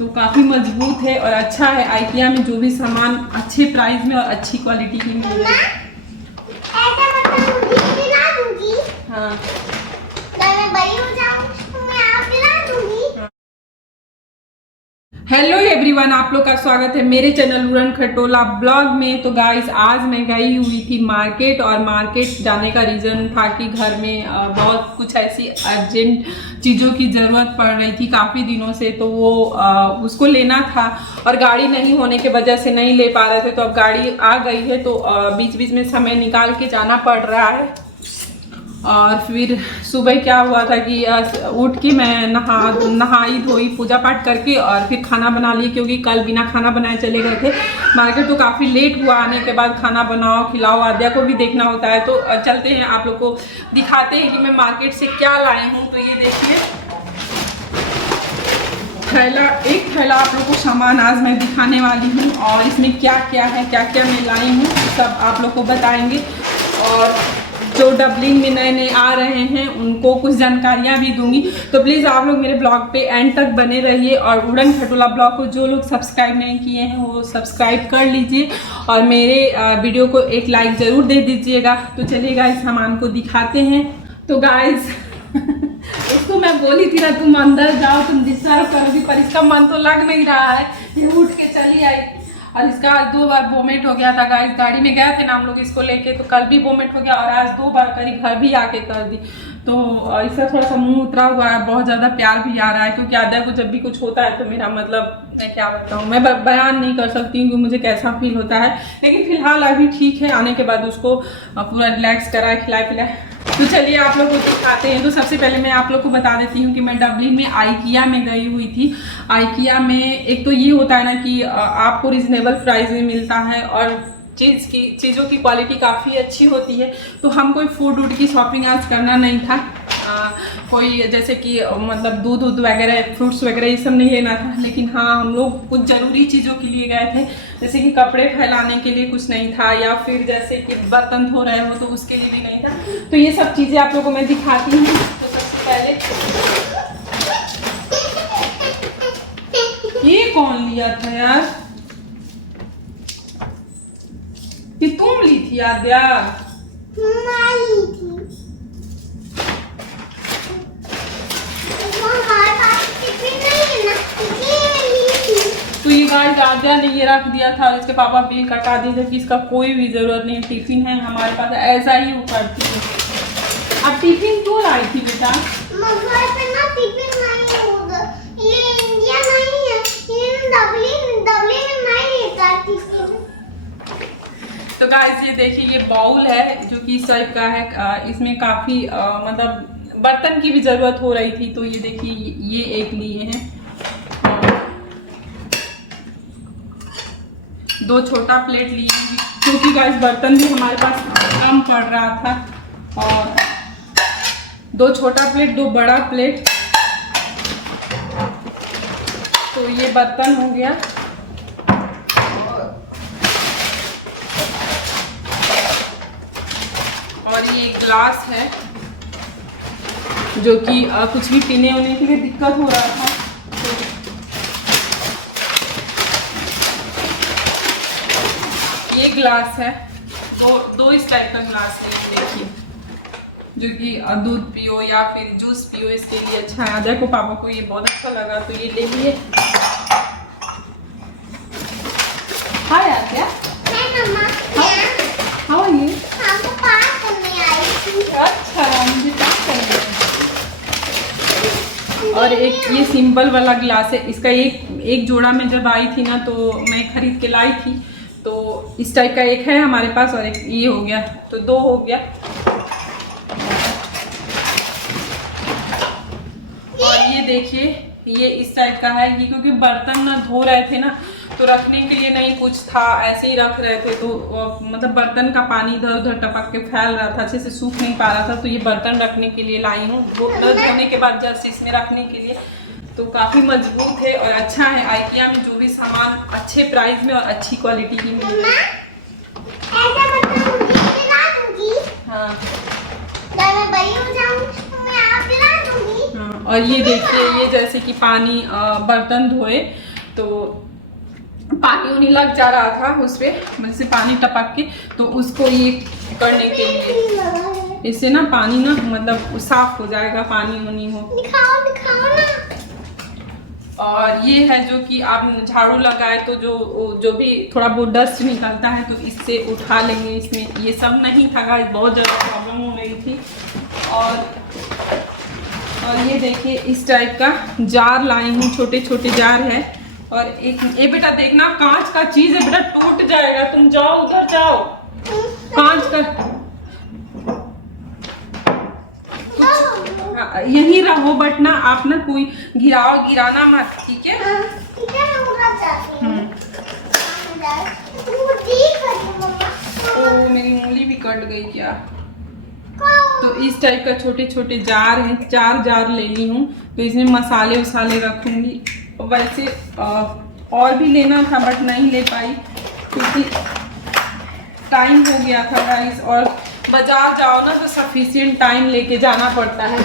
तो काफ़ी मजबूत है और अच्छा है। आइकिया में जो भी सामान अच्छे प्राइस में और अच्छी क्वालिटी की मिल रही है। हाँ, हेलो एवरीवन, आप लोग का स्वागत है मेरे चैनल उड़न खटोला ब्लॉग में। तो गाइस, आज मैं गई हुई थी मार्केट, और मार्केट जाने का रीज़न था कि घर में बहुत कुछ ऐसी अर्जेंट चीज़ों की ज़रूरत पड़ रही थी काफ़ी दिनों से, तो वो उसको लेना था और गाड़ी नहीं होने की वजह से नहीं ले पा रहे थे। तो अब गाड़ी आ गई है, तो बीच बीच में समय निकाल के जाना पड़ रहा है। और फिर सुबह क्या हुआ था कि उठ के मैं नहाई धोई, पूजा पाठ करके और फिर खाना बना ली, क्योंकि कल बिना खाना बनाए चले गए थे मार्केट। तो काफ़ी लेट हुआ आने के बाद, खाना बनाओ खिलाओ, आद्या को भी देखना होता है। तो चलते हैं, आप लोग को दिखाते हैं कि मैं मार्केट से क्या लाई हूँ। तो ये देखिए एक थैला आप लोग को सामान आज मैं दिखाने वाली हूँ, और इसमें क्या क्या है, क्या क्या मैं लाई हूँ, सब आप लोग को बताएंगे। और जो डबलिंग में नए नए आ रहे हैं उनको कुछ जानकारियाँ भी दूंगी। तो प्लीज़ आप लोग मेरे ब्लॉग पे एंड तक बने रहिए, और उड़न खटोला ब्लॉग को जो लोग सब्सक्राइब नहीं किए हैं वो सब्सक्राइब कर लीजिए, और मेरे वीडियो को एक लाइक ज़रूर दे दीजिएगा। तो चलिएगा, इस सामान को दिखाते हैं। तो गाइस उसको मैं बोली थी ना, तुम अंदर जाओ, तुम डिस्टर्ब करोगी, पर इसका मन तो लग नहीं रहा है। ये उठ के चली आई, और इसका आज 2 बार वोमिट हो गया था गाइस। गाड़ी में गए थे ना हम लोग इसको लेके, तो कल भी वोमिट हो गया, और आज 2 बार करीब घर भी आके कर दी। तो इसका थोड़ा सा मुंह उतरा हुआ है, बहुत ज़्यादा प्यार भी आ रहा है, क्योंकि आद्या को जब भी कुछ होता है तो मेरा मतलब मैं क्या बताऊँ, मैं बयान नहीं कर सकती हूँ कि मुझे कैसा फील होता है। लेकिन फिलहाल अभी ठीक है, आने के बाद उसको पूरा रिलैक्स कराए, खिलाए पिलाए। तो चलिए आप लोग को दिखाते हैं। तो सबसे पहले मैं आप लोग को बता देती हूँ कि मैं डबलिंग में आइकिया में गई हुई थी। आइकिया में एक तो ये होता है ना कि आपको रिजनेबल प्राइस में मिलता है, और चीज़ों की क्वालिटी काफ़ी अच्छी होती है। तो हम कोई फूड की शॉपिंग आज करना नहीं था, कोई जैसे कि मतलब दूध वगैरह, फ्रूट्स वगैरह ये सब नहीं लेना था। लेकिन हाँ, हम लोग कुछ ज़रूरी चीज़ों के लिए गए थे, जैसे कि कपड़े फैलाने के लिए कुछ नहीं था, या फिर जैसे कि बर्तन धो रहे हो तो उसके लिए भी नहीं था। तो ये सब चीज़ें आप लोगों को मैं दिखाती हूँ। तो सबसे पहले ये कौन लिया था यार? ये तुम ली थी आद्या? तो ये गाइस आद्या ने ये रख दिया था, और इसके पापा बिल कटा दिए थे कि इसका कोई भी जरूरत नहीं, टिफिन है हमारे पास, ऐसा ही वो करती है। अब टिफिन क्यों लाई थी बेटा? तो गाइस ये देखिए, ये बाउल है जो कि इस टाइप का है। इसमें काफ़ी मतलब बर्तन की भी ज़रूरत हो रही थी। तो ये देखिए, ये एक लिए हैं, 2 छोटा प्लेट लिए हैं, क्योंकि गाइस बर्तन भी हमारे पास कम पड़ रहा था। और 2 छोटा प्लेट, 2 बड़ा प्लेट। तो ये बर्तन हो गया। और ये ग्लास है, जो कि कुछ भी पीने होने के लिए दिक्कत हो रहा था। ये ग्लास है, तो 2 इस टाइप का ग्लास है, देखिए, जो कि दूध पियो या फिर जूस पियो, इसके लिए अच्छा है। आद्या को, पापा को ये बहुत अच्छा लगा, तो ये ले लिए। हाय आद्या, हाउ आर यू? अच्छा, मुझे बात करनी है। और एक ये सिंपल वाला ग्लास है, इसका एक जोड़ा में जब आई थी ना, तो मैं खरीद के लाई थी। तो इस टाइप का एक है हमारे पास, और एक ये हो गया, तो 2 हो गया। और ये देखिए, ये इस टाइप का है। ये क्योंकि बर्तन ना धो रहे थे ना, तो रखने के लिए नहीं कुछ था, ऐसे ही रख रहे थे। तो मतलब बर्तन का पानी इधर उधर टपक के फैल रहा था, अच्छे से सूख नहीं पा रहा था। तो ये बर्तन रखने के लिए लाई हूँ, धोने के बाद जस्ट इसमें रखने के लिए। तो काफ़ी मजबूत है और अच्छा है। आइकिया में जो भी सामान अच्छे प्राइस में और अच्छी क्वालिटी की मिल रही है। हाँ, और ये देखिए, ये जैसे कि पानी बर्तन धोए तो पानी उनी लग जा रहा था उस पर, मतलब से पानी टपक के, तो उसको ये करने के लिए इससे ना पानी ना मतलब साफ हो जाएगा, पानी उनी हो। दिखाओ ना। और ये है जो कि आप झाड़ू लगाए तो जो भी थोड़ा बहुत डस्ट निकलता है तो इससे उठा लेंगे। इसमें ये सब नहीं था गाइस, बहुत ज़्यादा प्रॉब्लम हो रही थी। और ये देखिए इस टाइप का जार लाई हूँ, छोटे छोटे जार है। और एक ये बेटा देखना कांच का चीज है बेटा, टूट जाएगा, तुम जाओ उधर जाओ। कांच का यही रहो बट ना आप ना कोई गिराना मत, ठीक है? ओ मेरी उंगली भी कट गई क्या? तो इस टाइप का छोटे छोटे जार हैं, 4 जार ले ली हूँ। तो इसमें मसाले वसाले रखूंगी। वैसे और भी लेना था बट नहीं ले पाई क्योंकि टाइम हो गया था गाइस, और बाजार जाओ ना तो सफिशिएंट टाइम लेके जाना पड़ता है।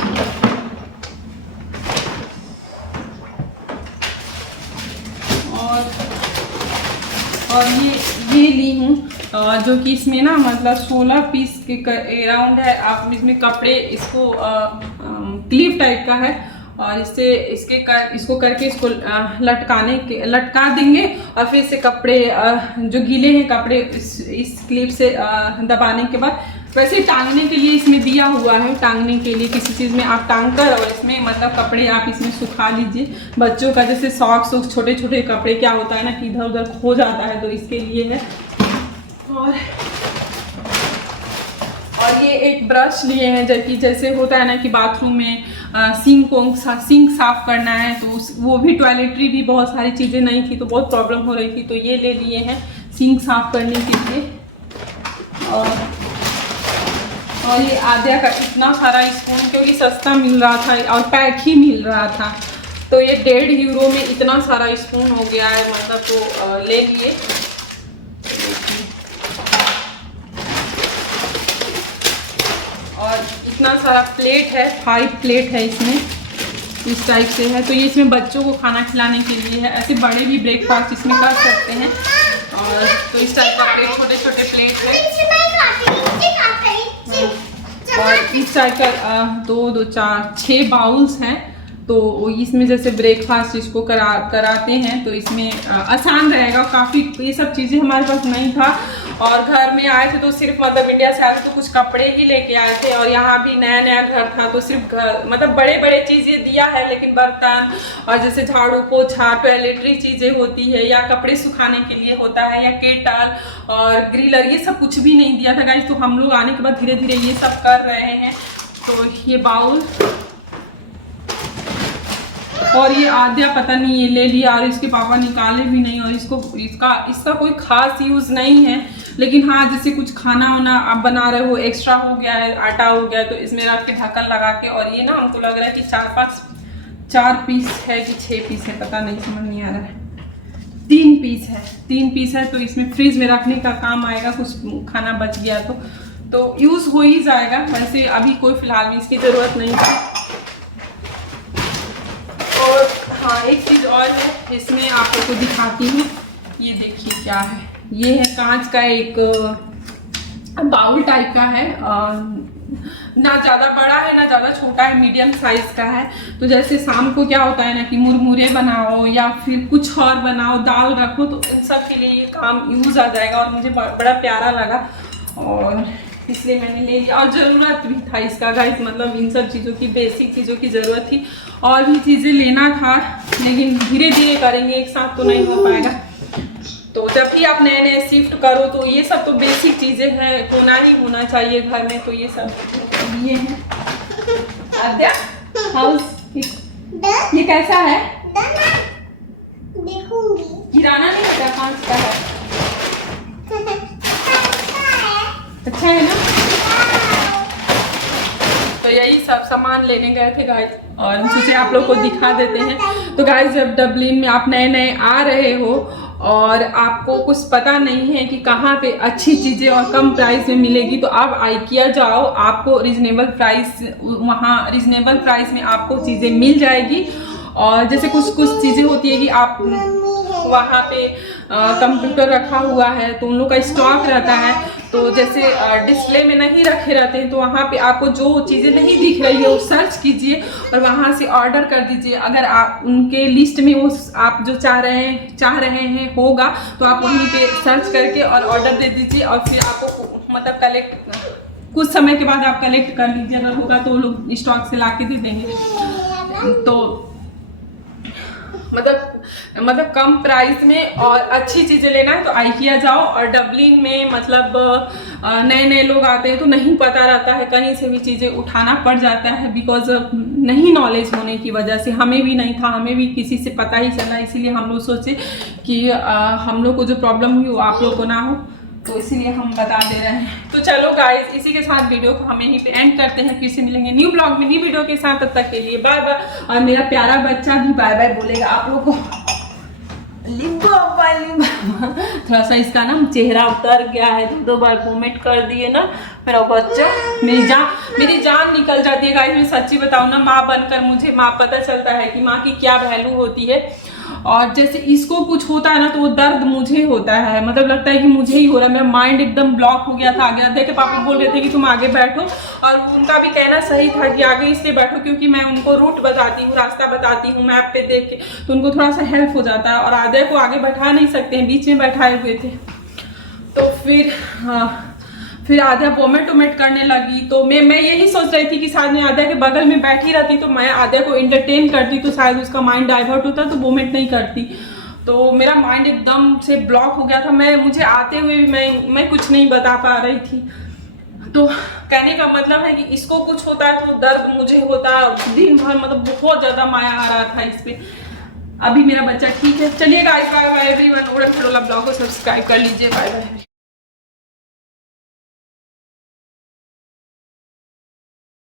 और ये ली हूँ जो कि इसमें ना मतलब 16 पीस के अराउंड है। आप इसमें कपड़े इसको क्लिप टाइप का है और इसको करके इसको लटका देंगे और फिर से कपड़े जो गीले हैं कपड़े इस क्लिप से दबाने के बाद वैसे टांगने के लिए इसमें दिया हुआ है, टांगने के लिए किसी चीज़ में आप टांग कर और इसमें मतलब कपड़े आप इसमें सुखा लीजिए। बच्चों का जैसे सॉक्स छोटे छोटे कपड़े क्या होता है ना कि इधर उधर खो जाता है, तो इसके लिए है। और ये एक ब्रश लिए हैं जबकि जैसे होता है ना कि बाथरूम में सिंक साफ करना है तो वो भी टॉयलेटरी भी बहुत सारी चीज़ें नहीं थी तो बहुत प्रॉब्लम हो रही थी, तो ये ले लिए हैं सिंक साफ करने के लिए। और ये आद्या का इतना सारा स्पून क्योंकि सस्ता मिल रहा था और पैक ही मिल रहा था, तो ये 1.5 यूरो में इतना सारा स्पून हो गया है, मतलब तो ले लिए। और इतना सारा प्लेट है, 5 प्लेट है इसमें, इस टाइप से है। तो ये इसमें बच्चों को खाना खिलाने के लिए है, ऐसे बड़े भी ब्रेकफास्ट इसमें कर सकते हैं। और तो इस टाइप का प्लेट, छोटे छोटे प्लेट है। और इस टाइप का 2, 2, 4, 6 बाउल्स हैं। तो इसमें जैसे ब्रेकफास्ट इसको कराते हैं तो इसमें आसान रहेगा काफ़ी। ये सब चीज़ें हमारे पास नहीं था और घर में आए थे तो सिर्फ मतलब इंडिया से आए थे तो कुछ कपड़े ही लेके आए थे और यहाँ भी नया नया घर था तो सिर्फ घर मतलब बड़े बड़े चीज़ें दिया है, लेकिन बर्तन और जैसे झाड़ू पोछा टॉयलेटरी चीज़ें होती है या कपड़े सुखाने के लिए होता है या केटल और ग्रिलर ये सब कुछ भी नहीं दिया था गाइस। तो हम लोग आने के बाद धीरे धीरे ये सब कर रहे हैं। तो ये बाउल और ये आद्या पता नहीं ये ले लिया और इसके पापा निकाले भी नहीं और इसका कोई खास यूज़ नहीं है, लेकिन हाँ जैसे कुछ खाना वाना आप बना रहे हो एक्स्ट्रा हो गया है, आटा हो गया तो इसमें रख के ढक्कन लगा के। और ये ना हमको लग रहा है कि 4 पीस है कि 6 पीस है, पता नहीं समझ नहीं आ रहा है। 3 पीस है, 3 पीस है। तो इसमें फ्रिज में रखने का काम आएगा, कुछ खाना बच गया तो यूज़ हो ही जाएगा। वैसे अभी कोई फिलहाल में इसकी ज़रूरत नहीं है। और हाँ एक चीज़ और है इसमें आप लोग को दिखाती हूँ, ये देखिए क्या है। ये है कांच का एक बाउल टाइप का है, ना ज़्यादा बड़ा है ना ज़्यादा छोटा है, मीडियम साइज का है। तो जैसे शाम को क्या होता है ना कि मुरमुरे बनाओ या फिर कुछ और बनाओ, दाल रखो, तो इन सब के लिए ये काम यूज़ आ जाएगा और मुझे बड़ा प्यारा लगा और इसलिए मैंने ले लिया। और ज़रूरत भी था इसका गाइस, मतलब इन सब चीज़ों की बेसिक चीज़ों की ज़रूरत थी। और भी चीज़ें लेना था लेकिन धीरे धीरे करेंगे, एक साथ तो नहीं हो पाएगा। तो जब भी आप नए नए शिफ्ट करो तो ये सब तो बेसिक चीज़ें हैं, होना ही होना चाहिए घर में। तो ये सब ये है। आद्या हाउस ये कैसा है? देखूंगी। किराना नहीं होता, कांच का है। अच्छा है ना? तो यही सब सामान लेने गए थे गाइस और हम सोचे आप लोग को दिखा देते हैं। तो गाइस जब डबलिन में आप नए नए आ रहे हो और आपको कुछ पता नहीं है कि कहाँ पे अच्छी चीज़ें और कम प्राइस में मिलेगी तो आप आइकिया जाओ, आपको रिजनेबल प्राइस में आपको चीज़ें मिल जाएगी। और जैसे कुछ चीज़ें होती है कि आप वहाँ पे कंप्यूटर रखा हुआ है तो उन लोग का स्टॉक रहता है, तो जैसे डिस्प्ले में नहीं रखे रहते हैं तो वहाँ पे आपको जो चीज़ें नहीं दिख रही है वो सर्च कीजिए और वहाँ से ऑर्डर कर दीजिए। अगर आप उनके लिस्ट में वो आप जो चाह रहे हैं होगा तो आप वहीं पे सर्च करके और ऑर्डर दे दीजिए और फिर आपको मतलब कलेक्ट कुछ समय के बाद आप कलेक्ट कर लीजिए। अगर होगा तो वो लोग स्टॉक से ला के दे देंगे। तो मतलब कम प्राइस में और अच्छी चीज़ें लेना है तो IKEA जाओ। और डबलिन में मतलब नए लोग आते हैं तो नहीं पता रहता है, कहीं से भी चीज़ें उठाना पड़ जाता है बिकॉज नहीं नॉलेज होने की वजह से। हमें भी नहीं था, हमें भी किसी से पता ही चला, इसीलिए हम लोग सोचे कि हम लोग को जो प्रॉब्लम हुई वो आप लोग को ना हो, तो इसीलिए हम बता दे रहे हैं। तो चलो गाइस, इसी के साथ वीडियो को हम यहीं पे एंड करते हैं। फिर से मिलेंगे न्यू ब्लॉग में न्यू वीडियो के साथ, तब तक के लिए बाय बाय। और मेरा प्यारा बच्चा भी बाय बाय बोलेगा आप लोगों को। थोड़ा सा इसका ना चेहरा उतर गया है, 2 बार वोमिट कर दिए ना मेरा बच्चा। मेरी जान निकल जाती है गाइस। मैं सच्ची बताऊँ ना, माँ बनकर मुझे पता चलता है कि माँ की क्या वैल्यू होती है। और जैसे इसको कुछ होता है ना तो वो दर्द मुझे होता है, मतलब लगता है कि मुझे ही हो रहा है। मेरा माइंड एकदम ब्लॉक हो गया था। आगे देख के पापा बोल रहे थे कि तुम आगे बैठो, और उनका भी कहना सही था कि आगे इसलिए बैठो क्योंकि मैं उनको रूट बताती हूँ, रास्ता बताती हूँ मैप पे देख के, तो उनको थोड़ा सा हेल्प हो जाता है। और आधे को आगे बैठा नहीं सकते हैं, बीच में बैठाए हुए थे। तो फिर आधा वोमिट करने लगी। तो मैं यही सोच रही थी कि शायद मैं आधा के बगल में बैठी रहती तो मैं आधा को एंटरटेन करती तो शायद उसका माइंड डाइवर्ट होता तो वोमिट नहीं करती। तो मेरा माइंड एकदम से ब्लॉक हो गया था। मुझे आते हुए भी मैं कुछ नहीं बता पा रही थी। तो कहने का मतलब है कि इसको कुछ होता है तो दर्द मुझे होता है दिन भर, मतलब बहुत ज़्यादा माया आ रहा था इस पे। अभी मेरा बच्चा ठीक है। चलिए गाइस, बाय बाय एवरीवन। उड़न खटोला ब्लॉग को सब्सक्राइब कर लीजिए। Bye bye.